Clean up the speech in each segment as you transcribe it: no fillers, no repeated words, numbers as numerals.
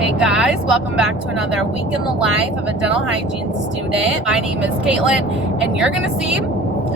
Hey guys, welcome back to another week in the life of a dental hygiene student. My name is KAITLIN, and you're gonna see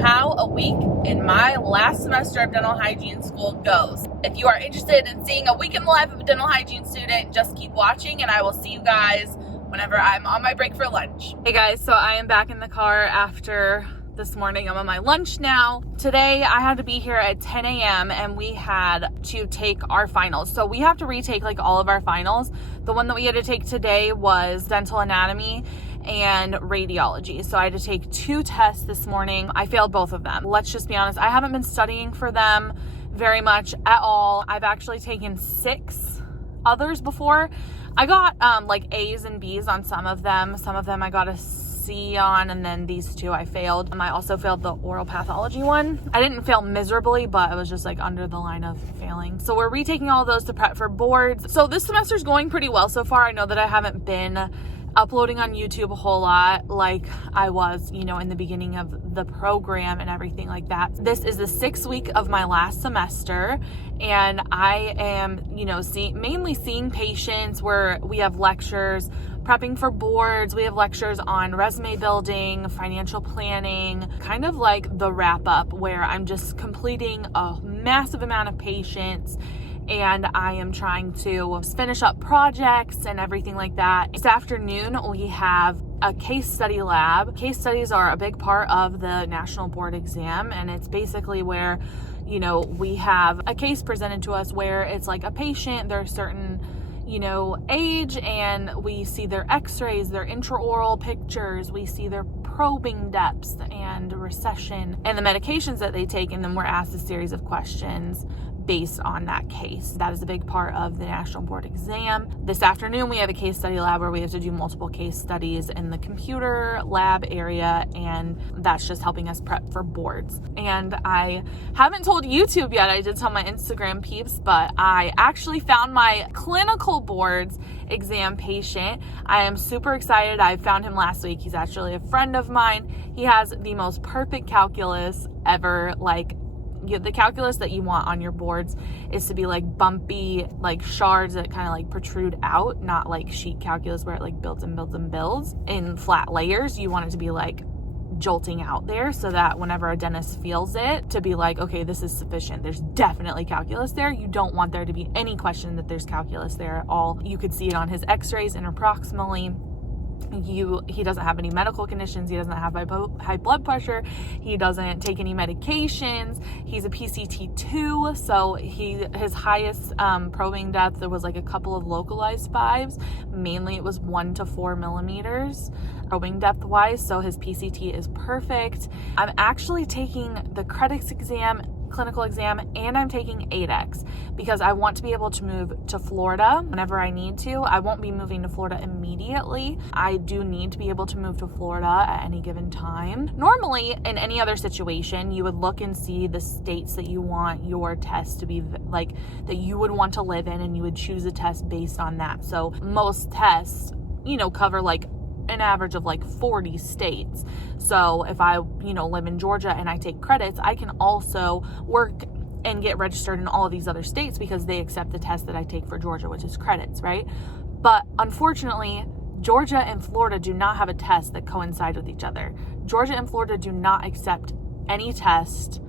how a week in my last semester of dental hygiene school goes. If you are interested in seeing a week in the life of a dental hygiene student, just keep watching and I will see you guys whenever I'm on my break for lunch. Hey guys, so I am back in the car after this morning. I'm on my lunch now. Today I had to be here at 10 a.m. and we had to take our finals. So we have to retake like all of our finals. The one that we had to take today was dental anatomy and radiology. So I had to take 2 tests this morning. I failed both of them. Let's just be honest, I haven't been studying for them very much at all. I've actually taken 6 others before. I got like A's and B's on some of them. Some of them I got a C on, and then these 2 I failed. I also failed the oral pathology one. I didn't fail miserably, but it was just like under the line of failing. So we're retaking all those to prep for boards. So this semester's going pretty well so far. I know that I haven't been uploading on YouTube a whole lot like I was, in the beginning of the program and everything like that. This is the 6th week of my last semester, and I am, mainly seeing patients where we have lectures, prepping for boards. We have lectures on resume building, financial planning, kind of like the wrap up where I'm just completing a massive amount of patients and I am trying to finish up projects and everything like that. This afternoon, we have a case study lab. Case studies are a big part of the national board exam, and it's basically where, we have a case presented to us where it's like a patient, they're certain age, and we see their x-rays, their intraoral pictures, we see their probing depths and recession and the medications that they take, and then we're asked a series of questions based on that case. That is a big part of the national board exam. This afternoon we have a case study lab where we have to do multiple case studies in the computer lab area, and that's just helping us prep for boards. And I haven't told YouTube yet, I did tell my Instagram peeps, but I actually found my clinical boards exam patient. I am super excited. I found him last week. He's actually a friend of mine. He has the most perfect calculus ever. The calculus that you want on your boards is to be like bumpy, like shards that kind of like protrude out, not like sheet calculus where it like builds and builds and builds in flat layers. You want it to be like jolting out there so that whenever a dentist feels it, to be like, okay, this is sufficient. There's definitely calculus there. You don't want there to be any question that there's calculus there at all. You could see it on his x-rays interproximally. He doesn't have any medical conditions. He doesn't have high blood pressure. He doesn't take any medications. He's a PCT2, so his highest probing depth, there was like a couple of localized 5s. Mainly it was 1 to 4 millimeters probing depth wise, so his PCT is perfect. I'm actually taking the credits exam, clinical exam, and I'm taking 8X because I want to be able to move to Florida whenever I need to. I won't be moving to Florida immediately. I do need to be able to move to Florida at any given time. Normally, in any other situation, you would look and see the states that you want your test to be like, that you would want to live in, and you would choose a test based on that. So most tests, cover like an average of like 40 states. So if I, live in Georgia and I take credits, I can also work and get registered in all of these other states because they accept the test that I take for Georgia, which is credits, right? But unfortunately, Georgia and Florida do not have a test that coincide with each other. Georgia and Florida do not accept any test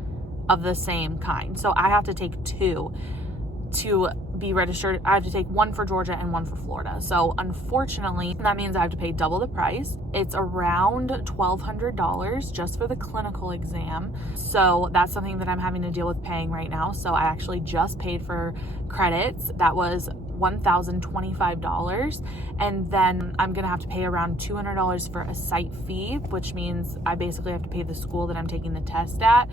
of the same kind. So I have to take 2 to be registered. I have to take 1 for Georgia and 1 for Florida. So unfortunately, that means I have to pay double the price. It's around $1,200 just for the clinical exam. So that's something that I'm having to deal with paying right now. So I actually just paid for credits. That was $1,025, and then I'm gonna have to pay around $200 for a site fee, which means I basically have to pay the school that I'm taking the test at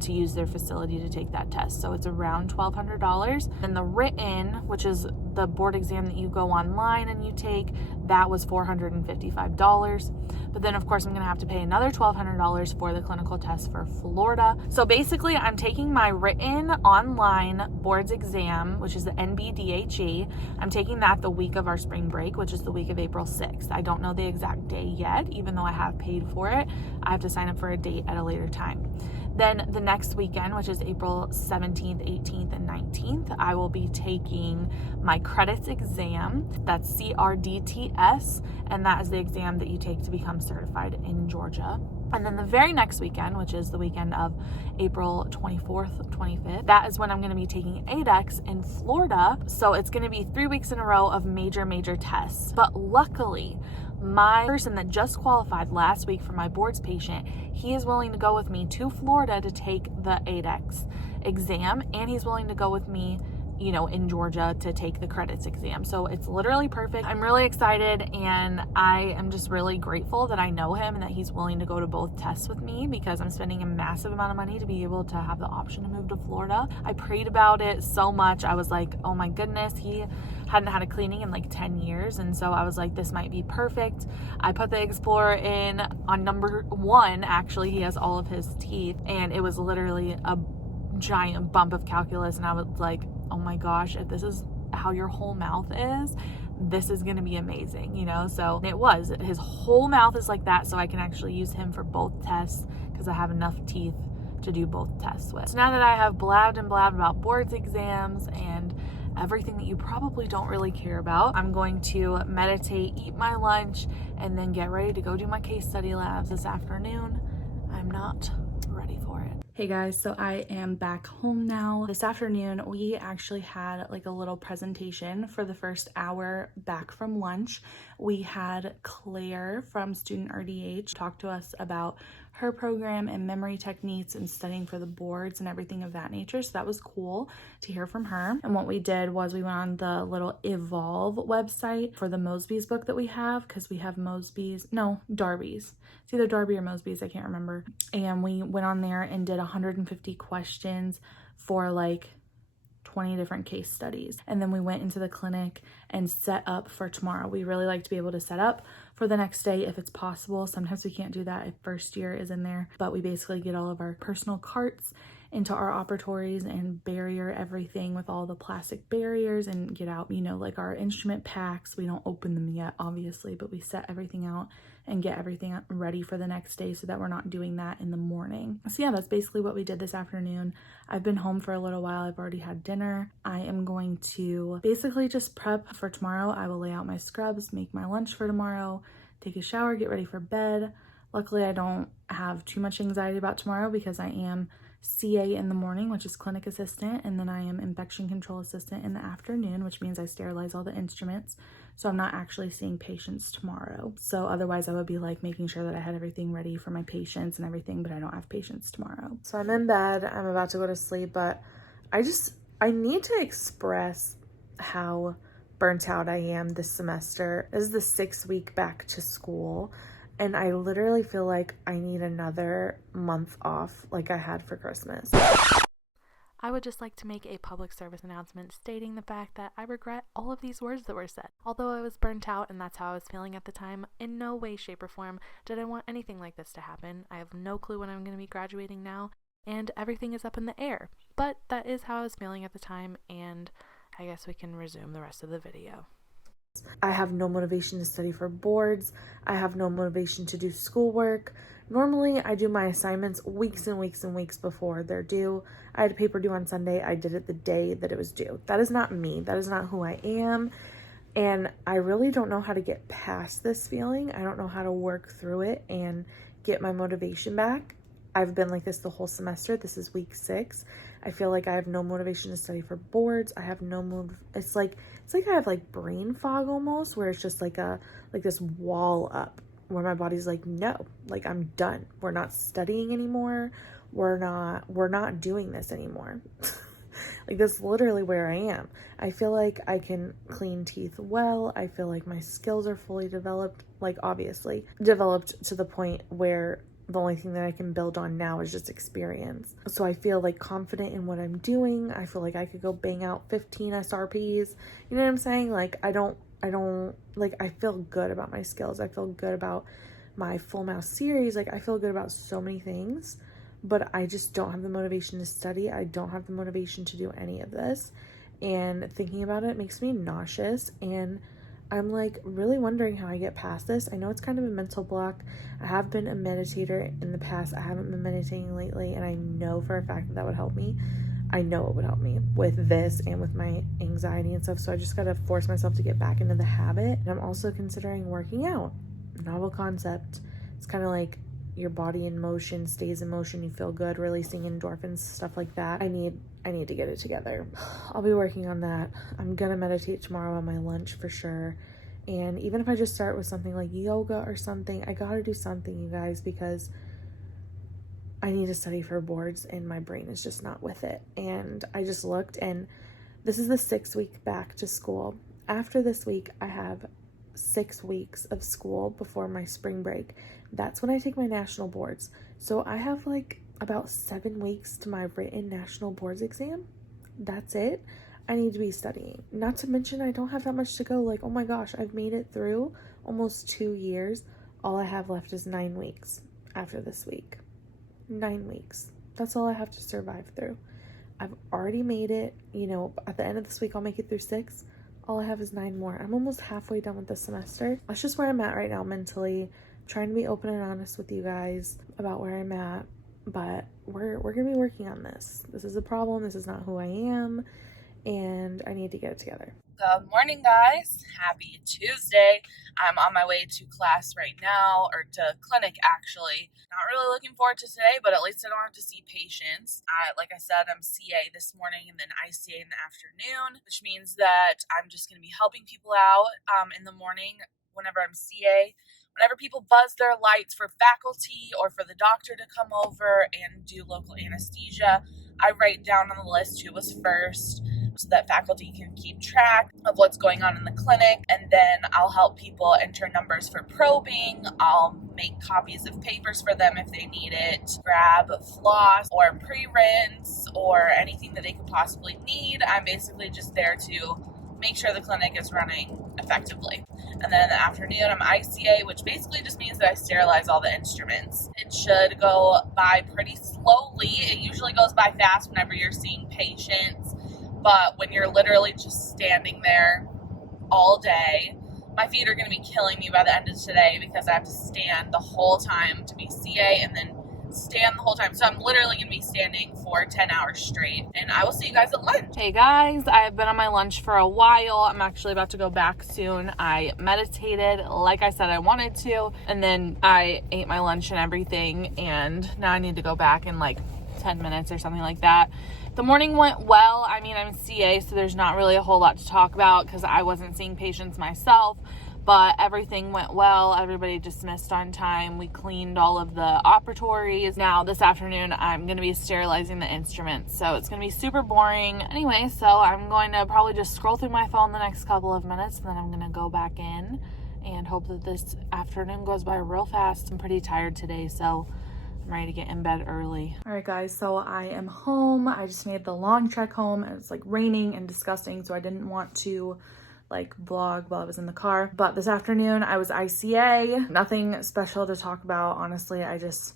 to use their facility to take that test. So it's around $1,200. And the written, which is the board exam that you go online and you take, that was $455. But then of course I'm gonna have to pay another $1,200 for the clinical test for Florida. So basically I'm taking my written online boards exam, which is the NBDHE. I'm taking that the week of our spring break, which is the week of April 6th. I don't know the exact day yet, even though I have paid for it. I have to sign up for a date at a later time. Then the next weekend, which is April 17th, 18th, and 19th, I will be taking my credits exam. That's CRDTS, and that is the exam that you take to become certified in Georgia. And then the very next weekend, which is the weekend of April 24th, 25th, that is when I'm going to be taking ADEX in Florida. So it's going to be 3 weeks in a row of major tests. But luckily, my person that just qualified last week for my boards patient, he is willing to go with me to Florida to take the ADEX exam, and he's willing to go with me, you know, in Georgia to take the credits exam. So it's literally perfect. I'm really excited, and I am just really grateful that I know him and that he's willing to go to both tests with me, because I'm spending a massive amount of money to be able to have the option to move to Florida. I prayed about it so much. I was like, oh my goodness, he hadn't had a cleaning in like 10 years. And so I was like, this might be perfect. I put the Explorer in on number 1. Actually, he has all of his teeth, and it was literally a giant bump of calculus. And I was like, oh my gosh, if this is how your whole mouth is, this is gonna be amazing, you know? So it was. His whole mouth is like that, so I can actually use him for both tests because I have enough teeth to do both tests with. So now that I have blabbed about boards exams and everything that you probably don't really care about, I'm going to meditate, eat my lunch, and then get ready to go do my case study labs this afternoon. I'm not ready for it. Hey guys, so I am back home now. This afternoon, we actually had like a little presentation for the first hour back from lunch. We had Claire from STUDENTRDH talk to us about her program and memory techniques and studying for the boards and everything of that nature. So that was cool to hear from her. And what we did was we went on the little Evolve website for the Mosby's book that we have, because we have Darby's. It's either Darby or Mosby's, I can't remember. And we went on there and did 150 questions for like 20 different case studies. And then we went into the clinic and set up for tomorrow. We really like to be able to set up for the next day if it's possible. Sometimes we can't do that if first year is in there, but we basically get all of our personal carts into our operatories and barrier everything with all the plastic barriers and get out, you know, like our instrument packs. We don't open them yet, obviously, but we set everything out and get everything ready for the next day so that we're not doing that in the morning. So yeah, that's basically what we did this afternoon. I've been home for a little while. I've already had dinner. I am going to basically just prep for tomorrow. I will lay out my scrubs, make my lunch for tomorrow, take a shower, get ready for bed. Luckily, I don't have too much anxiety about tomorrow because I am CA in the morning, which is clinic assistant, and then I am infection control assistant in the afternoon, which means I sterilize all the instruments. So I'm not actually seeing patients tomorrow. So otherwise I would be like making sure that I had everything ready for my patients and everything, but I don't have patients tomorrow. So I'm in bed, I'm about to go to sleep, but I need to express how burnt out I am this semester. This is the 6th week back to school, and I literally feel like I need another month off like I had for Christmas. I would just like to make a public service announcement stating the fact that I regret all of these words that were said. Although I was burnt out and that's how I was feeling at the time, in no way, shape, or form did I want anything like this to happen. I have no clue when I'm going to be graduating now, and everything is up in the air. But that is how I was feeling at the time, and I guess we can resume the rest of the video. I have no motivation to study for boards. I have no motivation to do schoolwork. Normally, I do my assignments weeks and weeks and weeks before they're due. I had a paper due on Sunday. I did it the day that it was due. That is not me. That is not who I am. And I really don't know how to get past this feeling. I don't know how to work through it and get my motivation back. I've been like this the whole semester. This is week 6. I feel like I have no motivation to study for boards. I have no it's like I have like brain fog almost, where it's just like this wall up where my body's like, no, like I'm done. We're not studying anymore. We're not doing this anymore. Like that's literally where I am. I feel like I can clean teeth well. I feel like my skills are fully developed, like obviously developed to the point where the only thing that I can build on now is just experience. So I feel like confident in what I'm doing. I feel like I could go bang out 15 SRPs. You know what I'm saying? Like I don't like, I feel good about my skills. I feel good about my full mouth series. Like I feel good about so many things, but I just don't have the motivation to study. I don't have the motivation to do any of this. And thinking about it makes me nauseous, and I'm like really wondering how I get past this. I know it's kind of a mental block. I have been a meditator in the past. I haven't been meditating lately, and I know for a fact that that would help me. I know it would help me with this and with my anxiety and stuff. So I just got to force myself to get back into the habit. And I'm also considering working out. Novel concept. It's kind of like your body in motion stays in motion. You feel good, releasing endorphins, stuff like that. I need to get it together. I'll be working on that. I'm gonna meditate tomorrow on my lunch for sure. And even if I just start with something like yoga or something, I gotta do something, you guys, because I need to study for boards and my brain is just not with it. And I just looked, and this is the 6th week back to school. After this week, I have 6 weeks of school before my spring break. That's when I take my national boards. So I have like about 7 weeks to my written national boards exam. That's it. I need to be studying. Not to mention, I don't have that much to go. Like, oh my gosh, I've made it through almost 2 years. All I have left is 9 weeks after this week. 9 weeks. That's all I have to survive through. I've already made it. You know, at the end of this week, I'll make it through 6. All I have is 9 more. I'm almost halfway done with the semester. That's just where I'm at right now mentally. Trying to be open and honest with you guys about where I'm at. But we're gonna be working on this. This is a problem. This is not who I am. And I need to get it together. Good morning, guys. Happy Tuesday. I'm on my way to class right now, or to clinic actually. Not really looking forward to today, but at least I don't have to see patients. Like I said, I'm CA this morning and then ICA in the afternoon, which means that I'm just going to be helping people out in the morning whenever I'm CA. Whenever people buzz their lights for faculty or for the doctor to come over and do local anesthesia, I write down on the list who was first, so that faculty can keep track of what's going on in the clinic. And then I'll help people enter numbers for probing. I'll make copies of papers for them if they need it, grab floss or pre-rinse or anything that they could possibly need. I'm basically just there to make sure the clinic is running effectively. And then in the afternoon, I'm ICA, which basically just means that I sterilize all the instruments. It should go by pretty slowly. It usually goes by fast whenever you're seeing patients. But when you're literally just standing there all day, my feet are going to be killing me by the end of today because I have to stand the whole time to be CA and then stand the whole time. So I'm literally going to be standing for 10 hours straight. And I will see you guys at lunch. Hey guys, I've been on my lunch for a while. I'm actually about to go back soon. I meditated like I said I wanted to. And then I ate my lunch and everything. And now I need to go back in like 10 minutes or something like that. The morning went well. I mean, I'm CA, so there's not really a whole lot to talk about because I wasn't seeing patients myself, but everything went well. Everybody dismissed on time. We cleaned all of the operatories. Now this afternoon, I'm going to be sterilizing the instruments, so it's going to be super boring. Anyway, so I'm going to probably just scroll through my phone the next couple of minutes, and then I'm going to go back in and hope that this afternoon goes by real fast. I'm pretty tired today, so I'm ready to get in bed early. All right, guys, so I am home. I just made the long trek home. It was like raining and disgusting, so I didn't want to like vlog while I was in the car. But this afternoon I was ICA. Nothing special to talk about, honestly. I just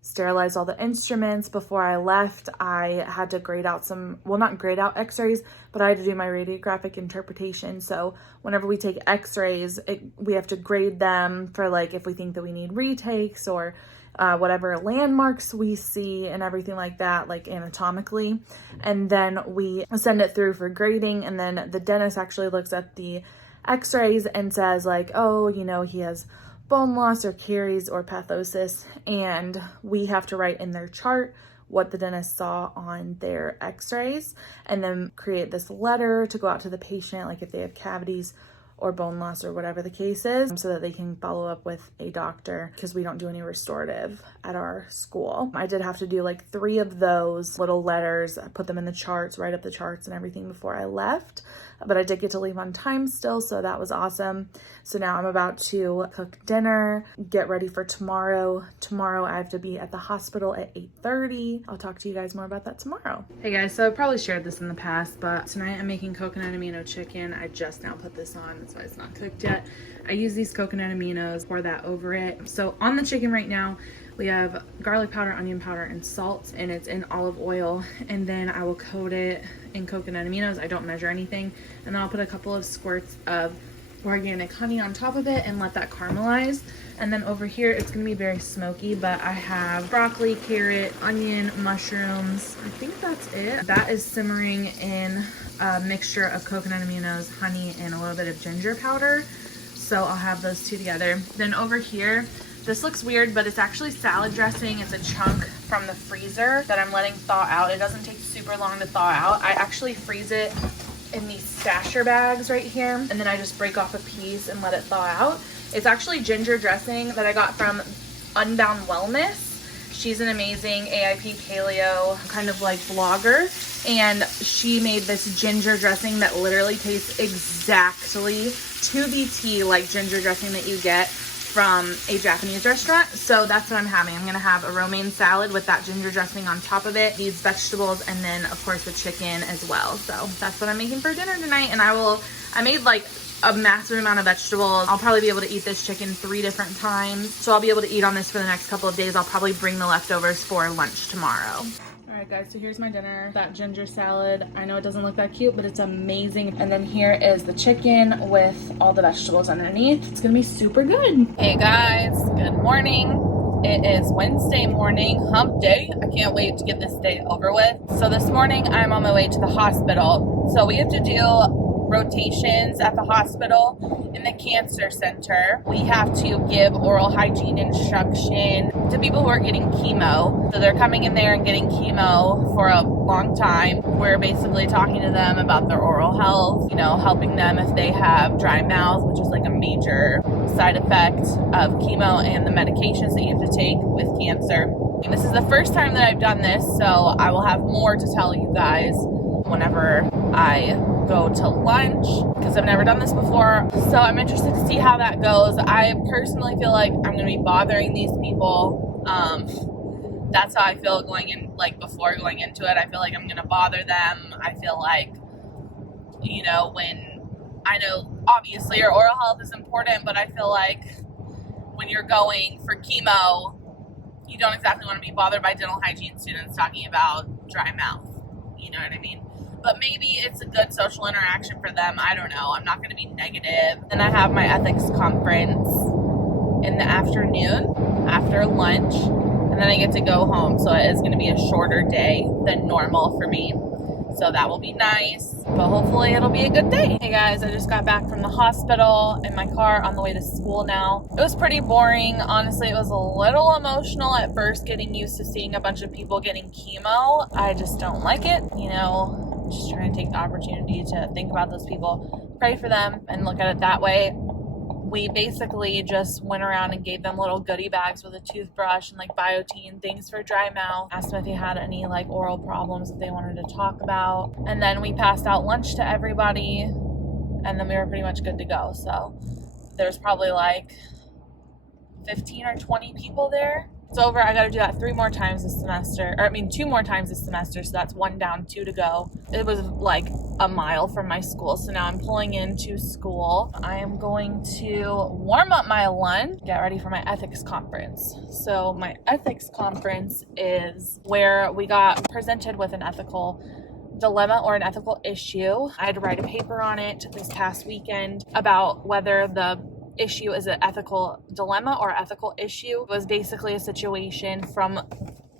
sterilized all the instruments. Before I left, I had to grade out some, well, not grade out x-rays, but I had to do my radiographic interpretation. So whenever we take x-rays, we have to grade them for like if we think that we need retakes or whatever landmarks we see and everything like that, like anatomically. And then we send it through for grading. And then the dentist actually looks at the x-rays and says like, oh, you know, he has bone loss or caries or pathosis. And we have to write in their chart what the dentist saw on their x-rays and then create this letter to go out to the patient, like if they have cavities or bone loss or whatever the case is, so that they can follow up with a doctor because we don't do any restorative at our school. I did have to do like 3 of those little letters, I put them in the charts, write up the charts and everything before I left, but I did get to leave on time still, so that was awesome. So now I'm about to cook dinner, get ready for tomorrow. Tomorrow I have to be at the hospital at 8:30. I'll talk to you guys more about that tomorrow. Hey guys, so I've probably shared this in the past, but tonight I'm making coconut amino chicken. I just now put this on, that's why it's not cooked yet. I use these coconut aminos, pour that over it. So on the chicken right now, we have garlic powder, onion powder, and salt, and it's in olive oil. And then I will coat it in coconut aminos. I don't measure anything. And then I'll put a couple of squirts of organic honey on top of it and let that caramelize. And then over here, it's gonna be very smoky, but I have broccoli, carrot, onion, mushrooms. I think that's it. That is simmering in a mixture of coconut aminos, honey, and a little bit of ginger powder. So I'll have those two together. Then over here, this looks weird, but it's actually salad dressing. It's a chunk from the freezer that I'm letting thaw out. It doesn't take super long to thaw out. I actually freeze it in these stasher bags right here, and then I just break off a piece and let it thaw out. It's actually ginger dressing that I got from Unbound Wellness. She's an amazing AIP paleo kind of like vlogger, and she made this ginger dressing that literally tastes exactly to the T like ginger dressing that you get from a Japanese restaurant. So that's what I'm having. I'm gonna have a romaine salad with that ginger dressing on top of it, these vegetables, and then of course the chicken as well. So that's what I'm making for dinner tonight. And I made like a massive amount of vegetables. I'll probably be able to eat this chicken 3 different times. So I'll be able to eat on this for the next couple of days. I'll probably bring the leftovers for lunch tomorrow. All right guys, so here's my dinner. That ginger salad, I know it doesn't look that cute, but it's amazing. And then here is the chicken with all the vegetables underneath. It's gonna be super good. Hey guys, good morning. It is Wednesday morning, hump day. I can't wait to get this day over with. So this morning I'm on my way to the hospital. So we have to do rotations at the hospital in the cancer center. We have to give oral hygiene instruction to people who are getting chemo. So they're coming in there and getting chemo for a long time. We're basically talking to them about their oral health, you know, helping them if they have dry mouth, which is like a major side effect of chemo and the medications that you have to take with cancer. And this is the first time that I've done this, so I will have more to tell you guys whenever I go to lunch, because I've never done this before. So I'm interested to see how that goes. I personally feel like I'm going to be bothering these people. That's how I feel going in, like before going into it. I feel like I'm going to bother them. I feel like, you know, I know obviously your oral health is important, but I feel like when you're going for chemo, you don't exactly want to be bothered by dental hygiene students talking about dry mouth. You know what I mean? But maybe it's a good social interaction for them. I don't know. I'm not going to be negative. Then I have my ethics conference in the afternoon after lunch, and then I get to go home. So it is going to be a shorter day than normal for me. So that will be nice, but hopefully it'll be a good day. Hey guys, I just got back from the hospital in my car on the way to school now. It was pretty boring. Honestly, it was a little emotional at first getting used to seeing a bunch of people getting chemo. I just don't like it, you know, just trying to take the opportunity to think about those people, pray for them, and look at it that way. We basically just went around and gave them little goodie bags with a toothbrush and like Biotine, things for dry mouth. Asked them if they had any like oral problems that they wanted to talk about. And then we passed out lunch to everybody, and then we were pretty much good to go. So there's probably like 15 or 20 people there. It's over. I got to do that 2 more times this semester, so that's 1 down, 2 to go. It was like a mile from my school, so now I'm pulling into school. I am going to warm up my lunch, get ready for my ethics conference. So my ethics conference is where we got presented with an ethical dilemma or an ethical issue. I had to write a paper on it this past weekend about whether the issue is an ethical dilemma or ethical issue. It was basically a situation from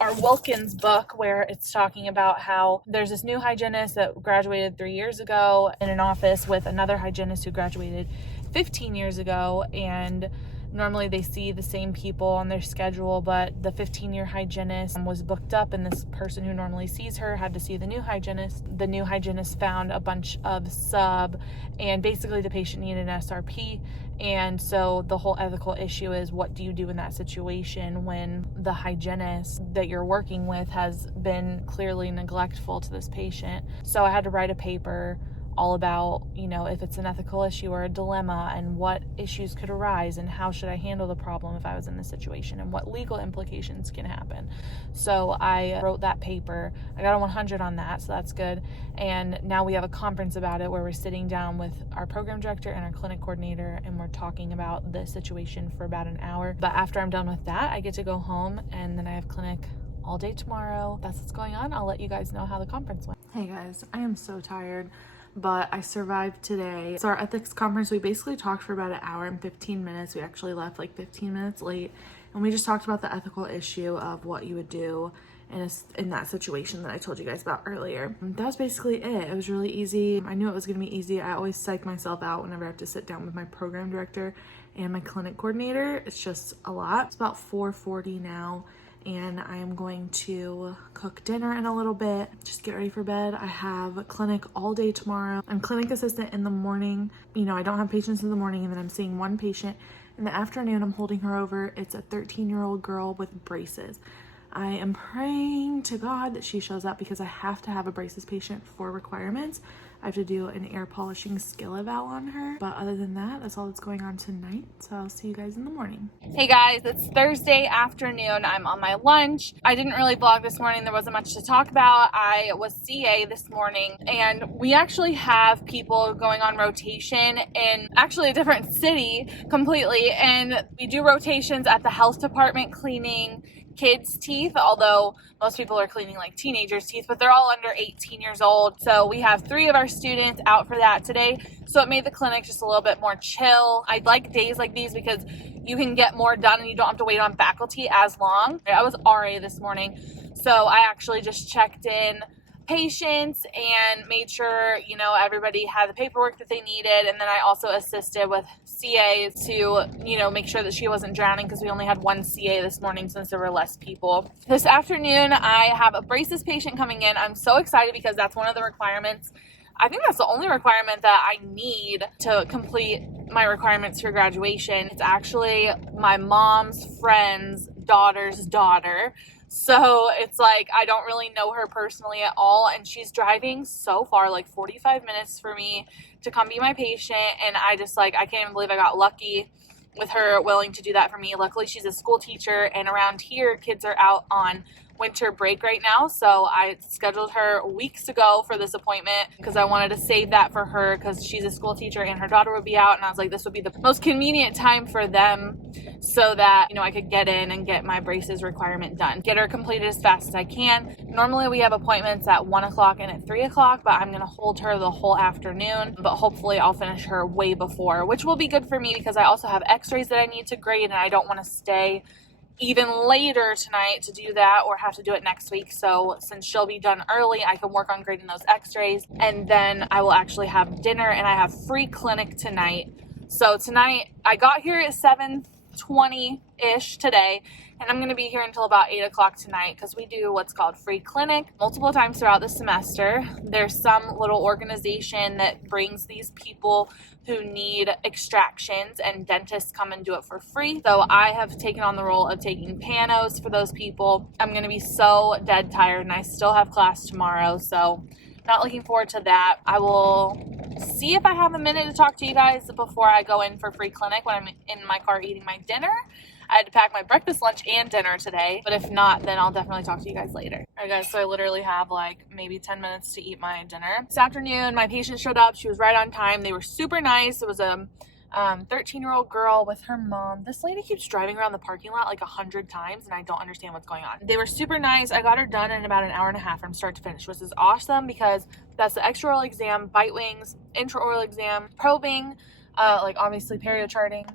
our Wilkins book where it's talking about how there's this new hygienist that graduated 3 years ago in an office with another hygienist who graduated 15 years ago, and normally they see the same people on their schedule, but the 15-year hygienist was booked up, and this person who normally sees her had to see the new hygienist. The new hygienist found a bunch of sub, and basically the patient needed an SRP. And so the whole ethical issue is, what do you do in that situation when the hygienist that you're working with has been clearly neglectful to this patient? So I had to write a paper all about, you know, if it's an ethical issue or a dilemma, and what issues could arise, and how should I handle the problem if I was in this situation, and what legal implications can happen. So I wrote that paper. I got a 100 on that, so that's good. And now we have a conference about it where we're sitting down with our program director and our clinic coordinator, and we're talking about the situation for about an hour. But after I'm done with that, I get to go home, and then I have clinic all day tomorrow. That's what's going on. I'll let you guys know how the conference went. Hey guys, I am so tired. but I survived today. So our ethics conference, we basically talked for about an hour and 15 minutes. We actually left like 15 minutes late, and we just talked about the ethical issue of what you would do in that situation that I told you guys about earlier. And that was basically it. It was really easy. I knew it was gonna be easy. I always psych myself out whenever I have to sit down with my program director and my clinic coordinator. It's just a lot. It's about 4:40 now, and I am going to cook dinner in a little bit, just get ready for bed. I have clinic all day tomorrow. I'm clinic assistant in the morning. You know, I don't have patients in the morning, and then I'm seeing one patient in the afternoon. I'm holding her over. It's a 13-year-old girl with braces. I am praying to God that she shows up because I have to have a braces patient for requirements. I have to do an air polishing skill eval on her. But other than that, that's all that's going on tonight. So I'll see you guys in the morning. Hey guys, it's Thursday afternoon. I'm on my lunch. I didn't really vlog this morning. There wasn't much to talk about. I was CA this morning, and we actually have people going on rotation in actually a different city completely. And we do rotations at the health department cleaning kids' teeth, although most people are cleaning like teenagers' teeth, but they're all under 18 years old. So we have 3 of our students out for that today. So it made the clinic just a little bit more chill. I like days like these because you can get more done and you don't have to wait on faculty as long. I was RA this morning, so I actually just checked in patients and made sure, you know, everybody had the paperwork that they needed. And then I also assisted with CA to, you know, make sure that she wasn't drowning, because we only had 1 CA this morning since there were less people. This afternoon, I have a braces patient coming in. I'm so excited because that's one of the requirements. I think that's the only requirement that I need to complete my requirements for graduation. It's actually my mom's friend's daughter's daughter. So it's like, I don't really know her personally at all, and she's driving so far, like 45 minutes for me to come be my patient, and I just like, I can't even believe I got lucky with her willing to do that for me. Luckily, she's a school teacher, and around here, kids are out on winter break right now, so I scheduled her weeks ago for this appointment because I wanted to save that for her because she's a school teacher and her daughter would be out, and I was like, this would be the most convenient time for them so that, you know, I could get in and get my braces requirement done, get her completed as fast as I can. Normally we have appointments at 1 o'clock and at 3 o'clock, but I'm gonna hold her the whole afternoon, but hopefully I'll finish her way before, which will be good for me because I also have x-rays that I need to grade, and I don't want to stay even later tonight to do that or have to do it next week. So since she'll be done early, I can work on grading those x-rays, and then I will actually have dinner, and I have free clinic tonight. So tonight, I got here at 7:20-ish today, and I'm going to be here until about 8 o'clock tonight because we do what's called free clinic multiple times throughout the semester. There's some little organization that brings these people who need extractions, and dentists come and do it for free. So I have taken on the role of taking panos for those people. I'm going to be so dead tired, and I still have class tomorrow, so not looking forward to that. I will see if I have a minute to talk to you guys before I go in for free clinic when I'm in my car eating my dinner. I had to pack my breakfast, lunch, and dinner today, but if not, then I'll definitely talk to you guys later. All right, guys, so I literally have like maybe 10 minutes to eat my dinner. This afternoon, my patient showed up. She was right on time. They were super nice. It was a 13-year-old girl with her mom. This lady keeps driving around the parking lot like 100 times, and I don't understand what's going on. They were super nice. I got her done in about an hour and a half from start to finish, which is awesome because that's the extraoral exam, bite wings, intraoral exam, probing, like obviously perio charting,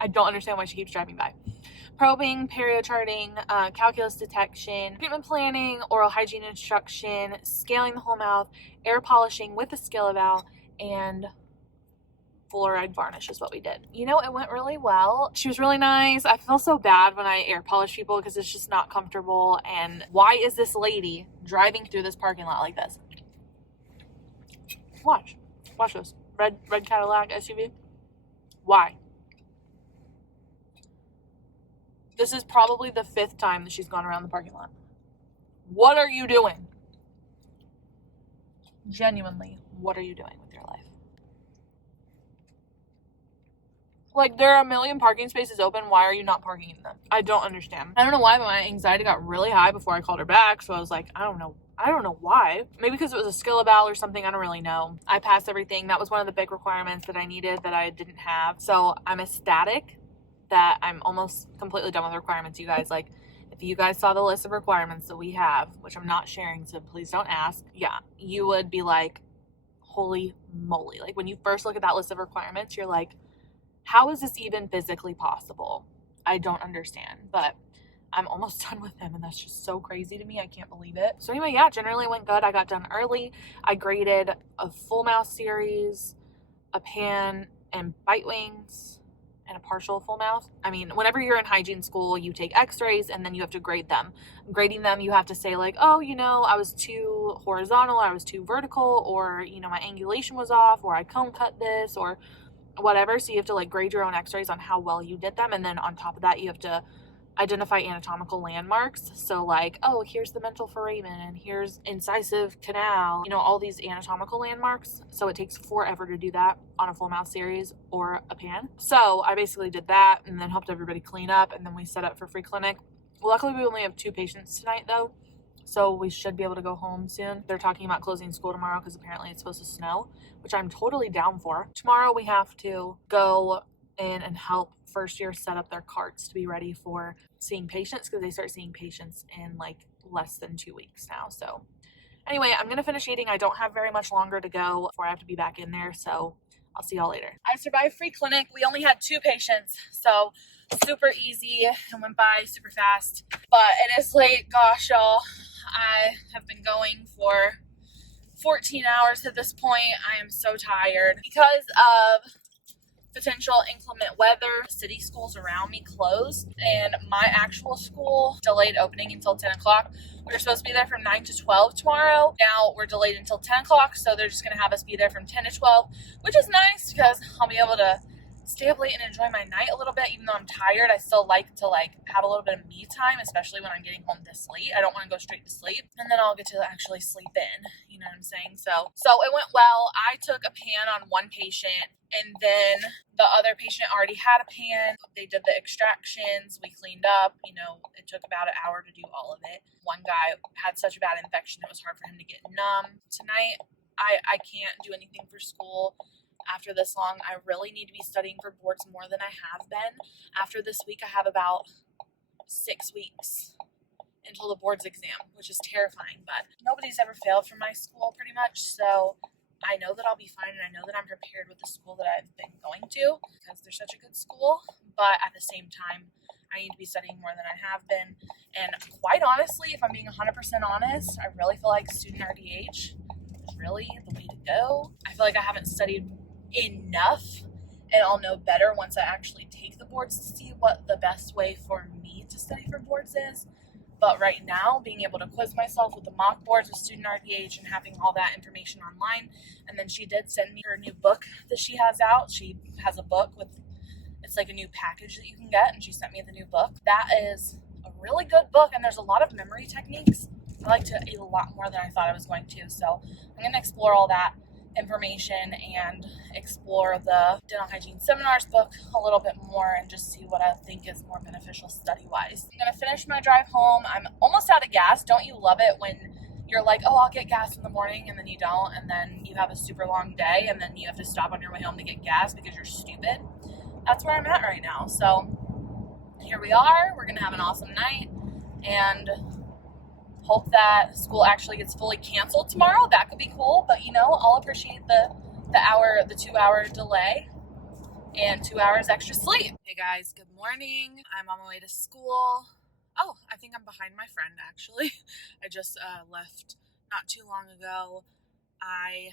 I don't understand why she keeps driving by. Probing, perio charting, calculus detection, treatment planning, oral hygiene instruction, scaling the whole mouth, air polishing with a skill eval, and fluoride varnish is what we did. You know, it went really well. She was really nice. I feel so bad when I air polish people because it's just not comfortable. And why is this lady driving through this parking lot like this? Watch this. Red Cadillac SUV. Why? This is probably the 5th time that she's gone around the parking lot. What are you doing? Genuinely, what are you doing with your life? Like, there are a million parking spaces open. Why are you not parking in them? I don't understand. I don't know why, but my anxiety got really high before I called her back. So I was like, I don't know why. Maybe because it was a skill eval or something. I don't really know. I passed everything. That was one of the big requirements that I needed that I didn't have. So I'm ecstatic that I'm almost completely done with the requirements, you guys. Like, if you guys saw the list of requirements that we have, which I'm not sharing, so please don't ask, yeah, you would be like, holy moly. Like when you first look at that list of requirements, you're like, how is this even physically possible? I don't understand, but I'm almost done with him and that's just so crazy to me. I can't believe it. So anyway, yeah, generally went good. I got done early. I graded a full mouth series, a pan and bite wings, and a partial full mouth. I mean, whenever you're in hygiene school, you take x-rays and then you have to grade them. Grading them, you have to say like, oh, you know, I was too horizontal, I was too vertical, or, you know, my angulation was off, or I cone cut this, or whatever. So you have to like grade your own x-rays on how well you did them. And then on top of that, you have to identify anatomical landmarks. So like, oh, here's the mental foramen and here's incisive canal, you know, all these anatomical landmarks. So it takes forever to do that on a full mouth series or a pan. So I basically did that and then helped everybody clean up, and then we set up for free clinic. Luckily, we only have 2 patients tonight though, so we should be able to go home soon. They're talking about closing school tomorrow because apparently it's supposed to snow, which I'm totally down for. Tomorrow we have to go in and help first year set up their carts to be ready for seeing patients, because they start seeing patients in like less than 2 weeks now. So anyway, I'm gonna finish eating. I don't have very much longer to go before I have to be back in there, so I'll see y'all later. I survived free clinic. We only had 2 patients, so super easy and went by super fast, but it is late. Gosh, y'all, I have been going for 14 hours at this point. I am so tired because of potential inclement weather. City schools around me closed, and my actual school delayed opening until 10 o'clock. We were supposed to be there from 9 to 12 tomorrow. Now we're delayed until 10 o'clock, so they're just going to have us be there from 10 to 12, which is nice because I'll be able to stay up late and enjoy my night a little bit. Even though I'm tired, I still like to have a little bit of me time, especially when I'm getting home this late. I don't want to go straight to sleep, and then I'll get to actually sleep in, you know what I'm saying? So it went well. I took a pan on one patient, and then the other patient already had a pan. They did the extractions, we cleaned up, you know, it took about an hour to do all of it. One guy had such a bad infection, it was hard for him to get numb. Tonight, I can't do anything for school after this long. I really need to be studying for boards more than I have been. After this week, I have about 6 weeks until the boards exam, which is terrifying, but nobody's ever failed from my school pretty much, so I know that I'll be fine, and I know that I'm prepared with the school that I've been going to because they're such a good school, but at the same time, I need to be studying more than I have been. And quite honestly, if I'm being 100% honest, I really feel like STUDENTRDH is really the way to go. I feel like I haven't studied enough, and I'll know better once I actually take the boards to see what the best way for me to study for boards is. But right now, being able to quiz myself with the mock boards with STUDENTRDH and having all that information online, and then she did send me her new book that she has out. She has a book with, it's like a new package that you can get, and she sent me the new book. That is a really good book, and there's a lot of memory techniques. I liked it a lot more than I thought I was going to, so I'm going to explore all that information and explore the dental hygiene seminars book a little bit more and just see what I think is more beneficial study-wise. I'm gonna finish my drive home. I'm almost out of gas. Don't you love it when you're like, oh, I'll get gas in the morning, and then you don't, and then you have a super long day, and then you have to stop on your way home to get gas because you're stupid? That's where I'm at right now. So here we are. We're gonna have an awesome night, and hope that school actually gets fully canceled tomorrow. That could be cool, but you know, I'll appreciate the 2-hour delay and 2 hours extra sleep. Hey guys, good morning. I'm on my way to school. Oh, I think I'm behind my friend actually. I just left not too long ago. I'm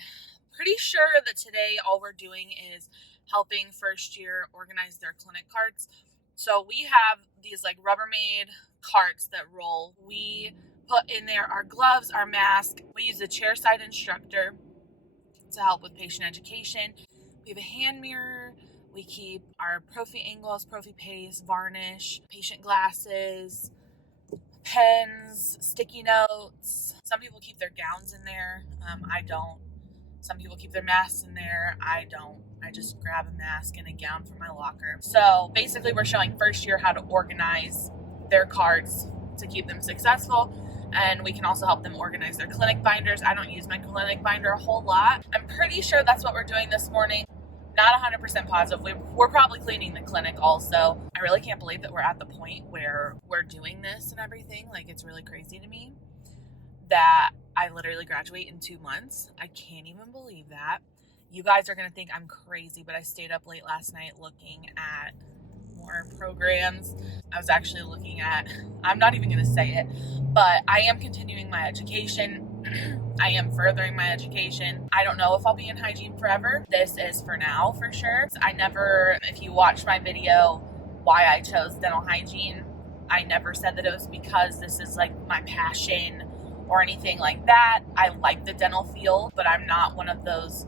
pretty sure that today all we're doing is helping first year organize their clinic carts. So we have these like Rubbermaid carts that roll. We put in there our gloves, our mask. We use a chairside instructor to help with patient education. We have a hand mirror. We keep our prophy angles, prophy paste, varnish, patient glasses, pens, sticky notes. Some people keep their gowns in there. I don't. Some people keep their masks in there. I don't. I just grab a mask and a gown from my locker. So basically we're showing first year how to organize their carts to keep them successful. And we can also help them organize their clinic binders. I don't use my clinic binder a whole lot. I'm pretty sure that's what we're doing this morning. Not 100% positive. We're probably cleaning the clinic also. I really can't believe that we're at the point where we're doing this and everything. Like, it's really crazy to me that I literally graduate in 2 months. I can't even believe that. You guys are going to think I'm crazy, but I stayed up late last night looking at more programs. I was actually looking at, I'm not even going to say it, but I am continuing my education. I am furthering my education. I don't know if I'll be in hygiene forever. This is for now, for sure. If you watch my video, why I chose dental hygiene, I never said that it was because this is like my passion or anything like that. I like the dental field, but I'm not one of those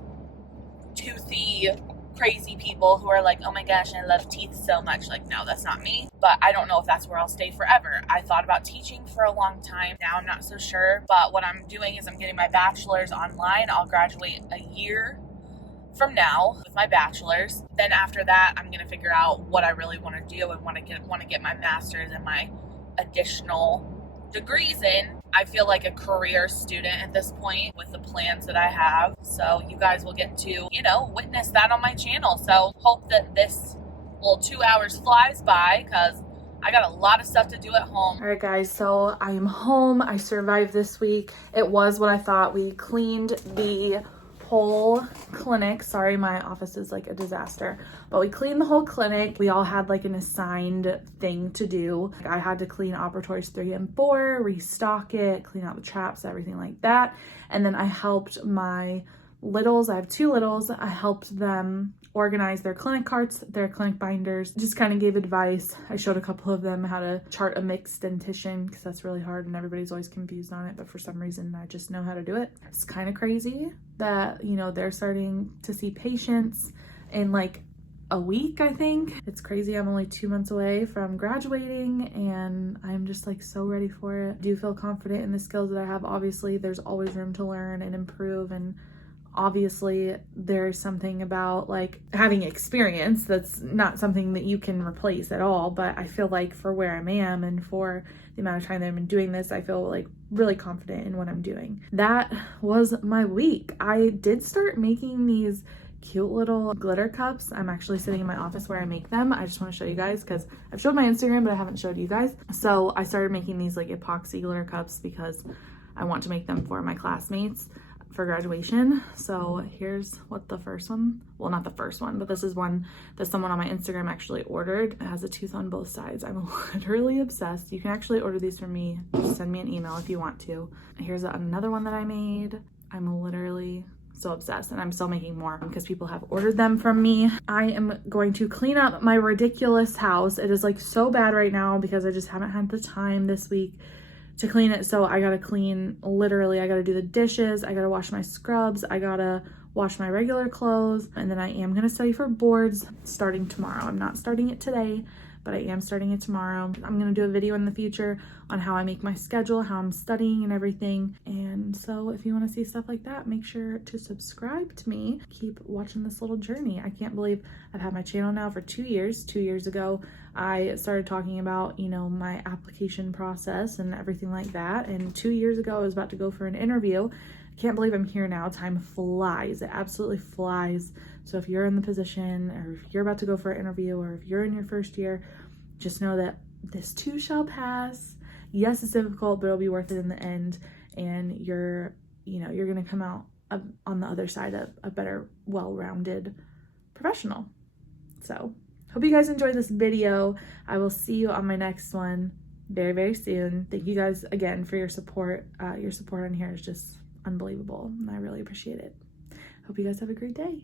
toothy, crazy people who are like, oh my gosh, I love teeth so much. Like, no, that's not me. But I don't know if that's where I'll stay forever. I thought about teaching for a long time. Now I'm not so sure. But what I'm doing is I'm getting my bachelor's online. I'll graduate a year from now with my bachelor's. Then after that, I'm going to figure out what I really want to do and want to get my master's and my additional degrees in. I feel like a career student at this point with the plans that I have. So you guys will get to, witness that on my channel. So hope that this little 2 hours flies by because I got a lot of stuff to do at home. All right, guys, so I am home. I survived this week. It was what I thought. We cleaned the whole clinic. Sorry, my office is like a disaster, but we cleaned the whole clinic. We all had like an assigned thing to do. I had to clean operatories 3 and 4, restock it, clean out the traps, everything like that. And then I helped my littles. I have 2 littles. I helped them organize their clinic carts, their clinic binders, just kind of gave advice. I showed a couple of them how to chart a mixed dentition because that's really hard and everybody's always confused on it, but for some reason I just know how to do it. It's kind of crazy that, they're starting to see patients in like a week, I think. It's crazy. I'm only 2 months away from graduating and I'm just like so ready for it. I do feel confident in the skills that I have. Obviously, there's always room to learn and improve, and obviously there's something about like having experience that's not something that you can replace at all, but I feel like for where I am and for the amount of time that I've been doing this, I feel like really confident in what I'm doing. That was my week. I did start making these cute little glitter cups. I'm actually sitting in my office where I make them. I just want to show you guys because I've showed my Instagram, but I haven't showed you guys. So I started making these like epoxy glitter cups because I want to make them for my classmates for graduation. So here's what the first one, well, not the first one, but this is one that someone on my Instagram actually ordered. It has a tooth on both sides. I'm literally obsessed. You can actually order these from me. Just send me an email if you want to. Here's another one that I made. I'm literally so obsessed, and I'm still making more because people have ordered them from me. I am going to clean up my ridiculous house. It is like so bad right now because I just haven't had the time this week to clean it. So I gotta clean, literally, I gotta do the dishes, I gotta wash my scrubs, I gotta wash my regular clothes, and then I am gonna study for boards starting tomorrow. I'm not starting it today, but I am starting it tomorrow. I'm gonna do a video in the future on how I make my schedule, how I'm studying and everything. And so if you wanna see stuff like that, make sure to subscribe to me. Keep watching this little journey. I can't believe I've had my channel now for 2 years. 2 years ago, I started talking about, my application process and everything like that. And 2 years ago, I was about to go for an interview. I can't believe I'm here now. Time flies. It absolutely flies. So if you're in the position, or if you're about to go for an interview, or if you're in your first year, just know that this too shall pass. Yes, it's difficult, but it'll be worth it in the end. And you're going to come out on the other side a better, well-rounded professional. So hope you guys enjoyed this video. I will see you on my next one very, very soon. Thank you guys again for your support. Your support on here is just unbelievable, and I really appreciate it. Hope you guys have a great day.